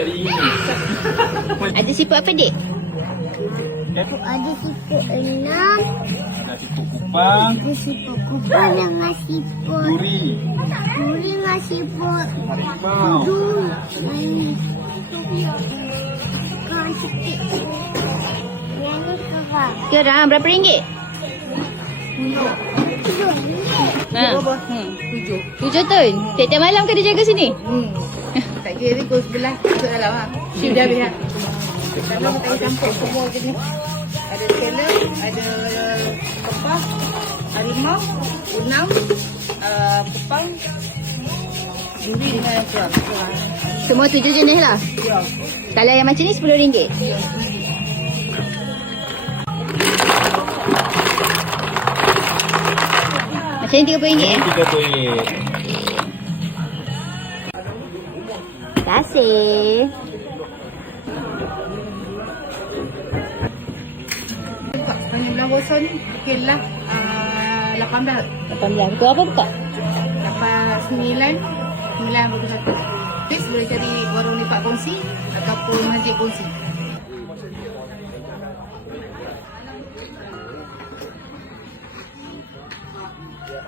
dari ini. Ada siput apa, Dik? Ada siput enam. Ada siput kupang, Ada siput kupang dengan siput duri, duri dengan siput harimau. kudu. Kan sikit. Yang ni kerang. Kerang berapa ringgit? Ha. Tujuh. 7 tahun. Tiap-tiap malam ke dia jaga sini? Tak kira ni kau sebelah masuk dalam lah. Shift dah habis lah. Dalam kita campur semua je ni. Ada scallop, ada kepah, harimau, unang, kupang, duri dengan kerang. Semua 7 jenis lah. Ya. Kalau yang macam ni RM10. Macam ni RM30 Ini eh? RM30. Terima kasih. Hanya bulan puasa ni, okey lah. 18. 18. Pukul apa buka? Dapat 9 21. Please boleh cari warung lipat kongsi ataupun masjid kongsi.